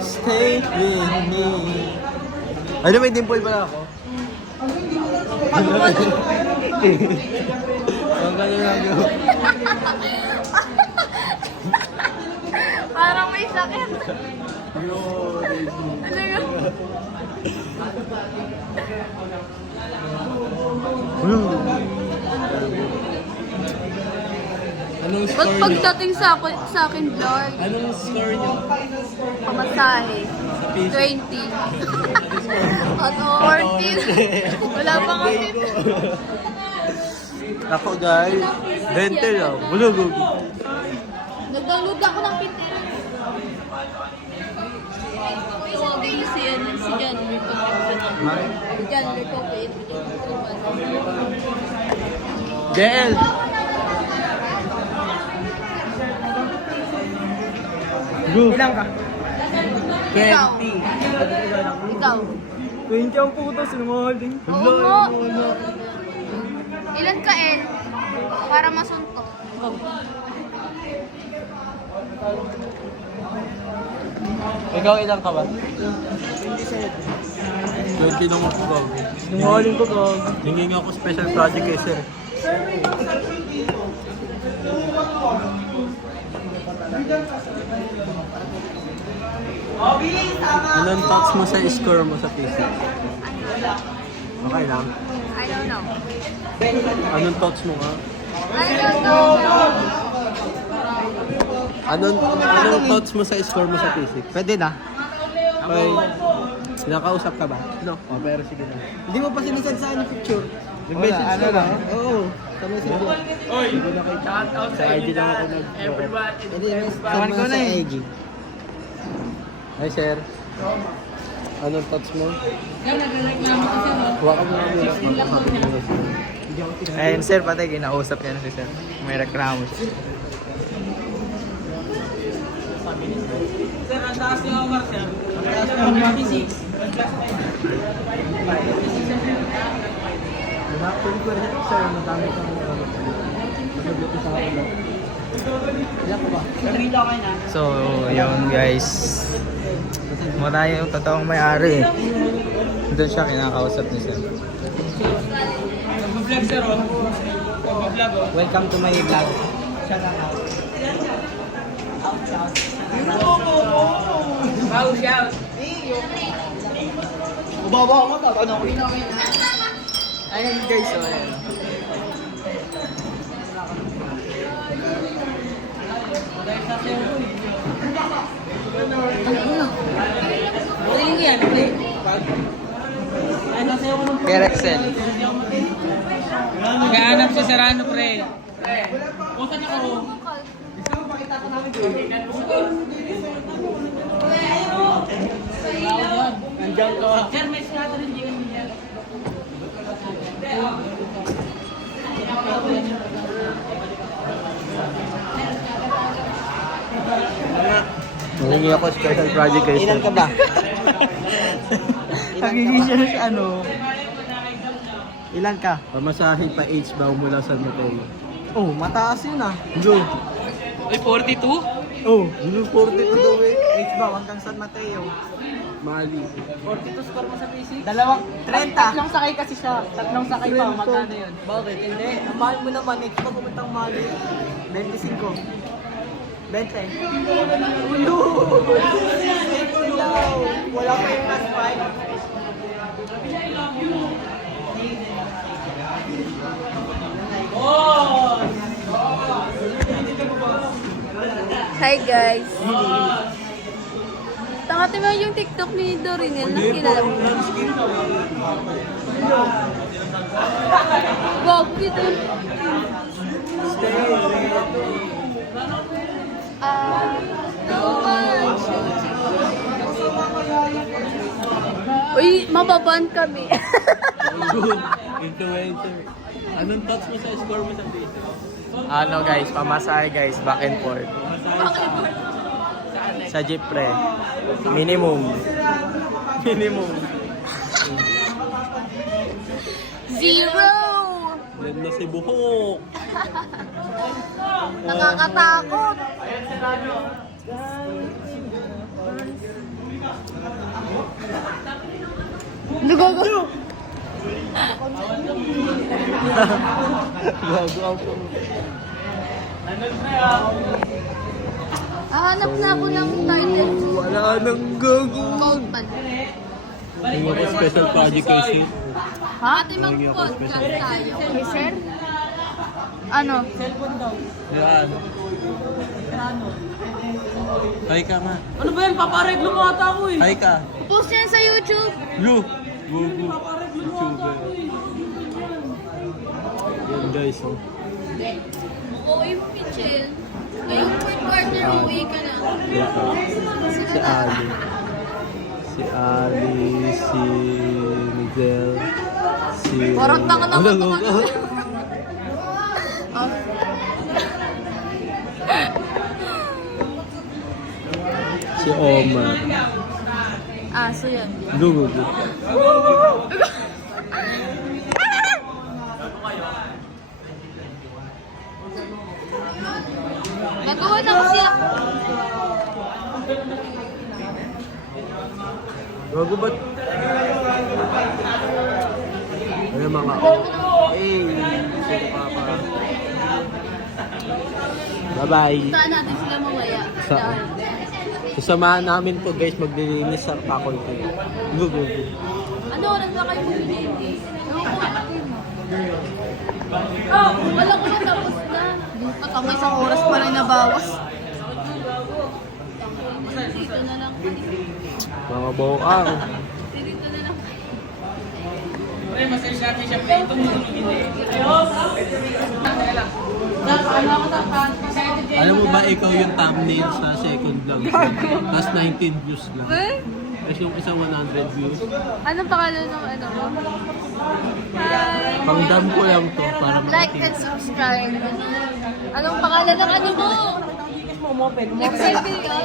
Stay with me. Ano, may dimple pala ako? Ang gano'n lang yun. Parang may sakit. Ano yun? Anong Ba't score niyo? pagdating sa akin, Lord? Anong score niyo? Pamasahe. 20. Ano? 14. Wala pa kasi. Ako guys, 20 lang. Bulugog. Nag-download ako ng Pinterest. Si Jan, JL! Go! Ilang ka? 20. Ikaw. 20 ang puto, sinumahal din. Oo mo. Ilan ka, El? Para masuntok. Ikaw ilang ka ba? 20 lang ako gag. Sinumahal ko ka. Hinging ako special project kay sir. Anong thoughts mo sa score mo sa PC? Okay lang. I don't know. Anong thoughts mo nga? I don't know. Anong thoughts mo sa score mo sa PC? Pwede na. Okay. Nakausap ka ba? No. Oh, pero sige na. Hindi mo pa sinisend sa ano picture. Nag-message Wala, ka ba? ano Oo. Sa messenger. Oy! Sa IG lang ako nag... Hindi, send mo na sa IG. Hi, sir. Anong thoughts mo? Huwa ka muna muna. Ayun sir, patay kinausap niya na si sir. May reklamo siya. Sir, ang taas niyo, Omar, sir. Ang taas niyo, 56. Actually, ko rin, sir, madami kang nag-beauty sa akin. Ilan ko ba? Rito kayo na. So, yun guys. Muna yung totoong may-ari. Doon siya kinakausap ni sir. Nag-vlog, sir, oh. Nag-vlog, oh. Welcome to my vlog. Wow, shout. Ubawa ako, tatanong ko. Ayun guys, so ayan. Tingin yan, play. Ay, nasayaw ko ng Kerexel. Nagaanap si Serrano, pre. Bukan niya ko. Nandiyan ka. Sir, may sinato rin dyan. Nangingi ako special project kay sir. Ilan ka ba? Pagiging siya sa ano? Ilan ka? Pamasahe pa H ba mula sa Mateo? Oh, mataas yun ah. Go! Ay, 42? Oh, Yung 40 ko daw eh. H-bow hanggang San Mateo. Mali. 42 score mo sa PC? Dalawang 30. Tatlong sakay kasi siya. Tatlong sakay pa. Magkano yun? Bakit? Hindi. Ang mahal mo naman. Next pa pupuntang Mali. 25. 20. Ulo! Wala pa yung last five. Hi guys. Tangati mo yung TikTok ni Dorinel na kilala mo. Wow, dito. No much. Uy, mababan kami. Good. Influencer. Anong thoughts mo sa score mo sa PC? Ano guys, pamasahe guys, back and forth. Sa jeep pre. Minimum. Minimum. Zero. Yan na si Buhok. Nakakatakot. Lugago. Gago ako. Hanap na ako ng title. Wala nang gago. Cold man. Hindi ako special project kasi. Ha? Ate mag-podcast tayo. Sir? Ano? Yan. Hi ka nga. Ano ba yan? Papareglo mo ata ako eh. Hi ka. Post yan sa YouTube. Lu. Gugu. YouTuber. Yan guys, oh. Uwi mo, Michelle. Ngayong fourth quarter, uwi ka na. Si Ali. Si Ali, si Miguel, si... Parang tanga naman Ano, ito. ano? Si Omar. Ah, so yun. Gugu. Nagawa na kasi ako. Gago ba't? Ano mga sino ka pa? Bye-bye. Saan natin sila mawaya? Saan? Sasamahan namin po guys maglilinis sa faculty. Gugu. Ano oras na kayo maglilinis? Ewan ko ate mo. Wala ko na tapos na. At may isang oras pa rin nabawas. Dito na lang. Mga bawang. Dito na lang. Ay, masaya siya siya pa itong hindi. Ayos! Alam mo ba ikaw yung thumbnail sa second vlog? Tapos 19 views lang. Eh? Tapos yung isang 100 views. Anong pangalan ng ano mo? Hi! Pangdam ko lang to para Like and subscribe. Anong pangalan ng ano mo? Excited ka?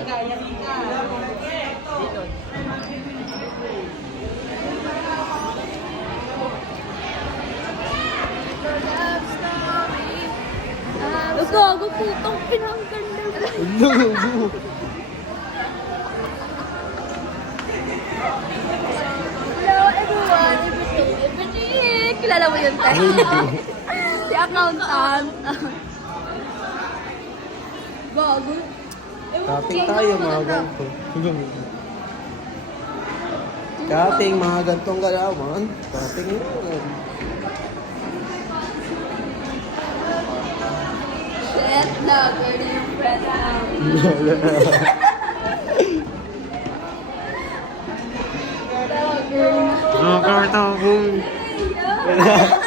Gago putang pinangganda. Gugu. Hello everyone, everything. Kilala mo yun tayo? Si accountant. Gago. Kaping tayo mga ganito. Kaping mga gantong galawan. Kaping yun. Shit, vlogger na yung friend namin. Mga kartong. Hey, yo!